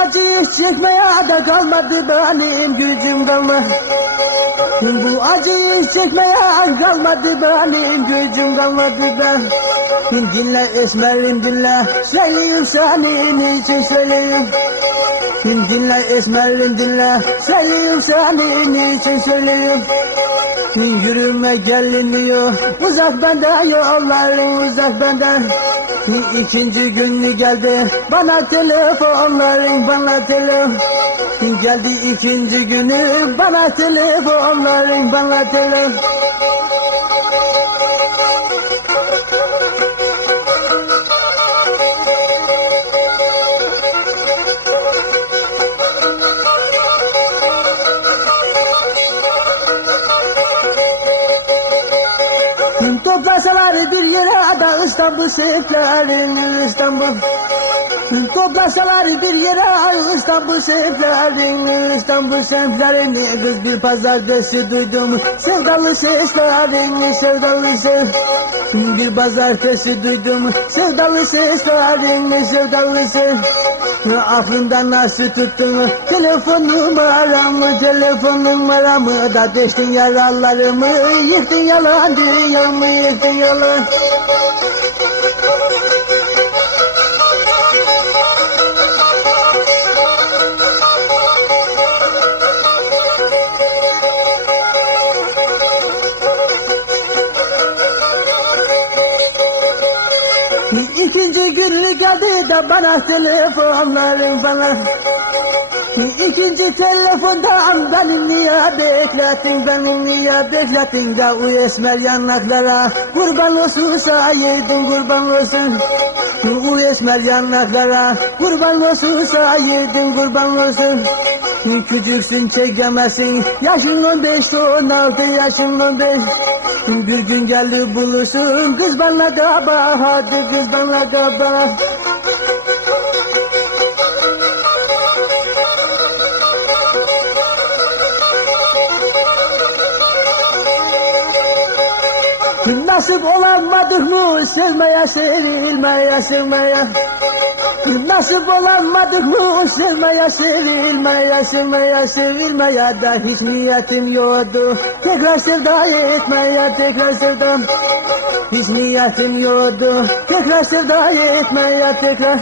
acıyı çekmeye de kalmadı benim gücüm kalmadı. Bu acıyı çekmeye kalmadı benim gücüm kalmadı ben. Dinle esmerim dinle, söyleyeyim senin için söyleyeyim. Dinle esmerim dinle, söyleyeyim senin için söyleyeyim. Yürüme gelmiyor, uzak benden yolların uzak benden. İkinci günü geldi, bana telefonların bana telefon. Geldi ikinci günü, bana telefonların bana telefon. Toplasalar bir yere da İstanbul semtlerini İstanbul. Toplasalar bir yere İstanbul semtlerini kız bir pazartesi duydum sevdalı seslerini sevdalı ses. Bir pazartesi duydum sevdalı seslerini sevdalı ses. Aklımdan nasıl tuttun telefon numaramı da deştin yaralarımı yıktın yalan dünyamı yıktın yalan. İkinci günü geldi de bana telefonların bana. İkinci telefondan beni niye beklettin de o esmer yanaklara kurban olsun sayıydın kurban olsun. O esmer yanaklara kurban olsun sayıydın kurban olsun. Küçüksün çekemezsin yaşın 15-16 yaşın 15. Bir gün geldi bulursun kız bana kabahat kız bana kabahat. Nasip olamadık mı sevmeye sevilmeye. Nasip olamadık mı sevilmeye da hiç niyetim yoktu tekrar sevda etmeye tekrar sevda. Hiç niyetim yoktu tekrar sevda etmeye tekrar.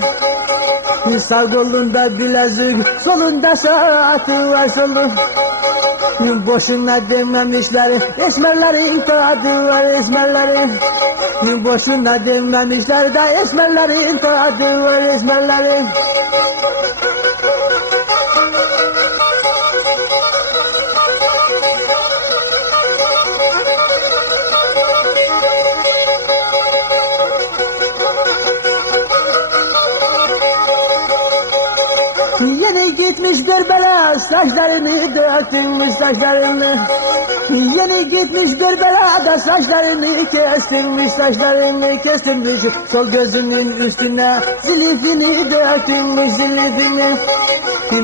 Sağ kolunda bilezik solunda saati var solun. Boşuna dememişler esmerlerin tadı var esmerlerin. Boşuna dememişler de esmerlerin tadı var esmerlerin. Yeni gitmiş Derbela saçlarını döktürmüş saçlarını. Yeni gitmiş Derbela da saçlarını kestirmiş. Sol gözünün üstüne zilifini döktürmüş zilifini.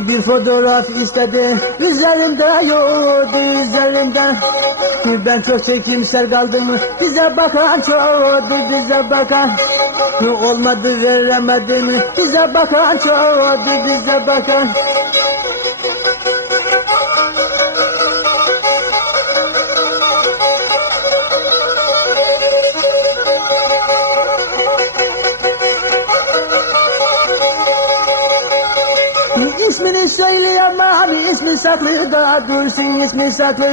Bir fotoğraf istedi üzerimde yoktu üzerimde. Ben çok çekimser kaldım bize bakan çoğdu bize bakan. Olmadı veremedim bize bakan çoğdu bize bakan. İsmini söyleyemem ismi saklı da dursun ismi saklı.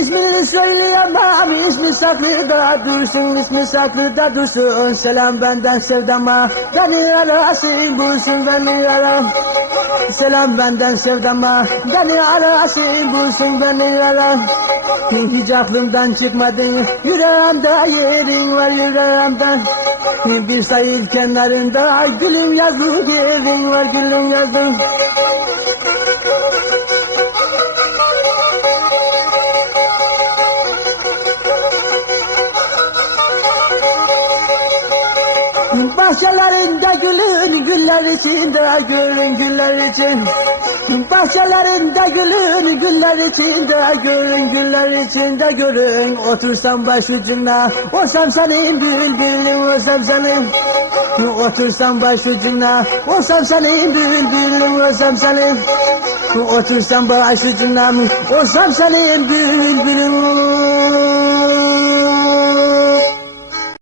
İsmini söyleyemem ismi saklı da dursun ismi saklı da dursun. Selam benden sevdama beni arasın bulsun beni ara. Selam benden sevdama beni arasın bulsun beni ara. Hiç aklımdan çıkmadın yüreğimde yerin var yüreğimde. Bir sahil kenarında gülüm yazdı yerin var gülüm yazdı. Bahçelerinde gülün güller içinde gülün güller için. Bahçelerinde gülün, güller içinde gülün, güller içinde gülün. Otursam başucuna, olsam senin bülbülün, olsam senin. Otursam başucuna, olsam senin bülbülün, olsam senin. Otursam başucuna, olsam senin bülbülün.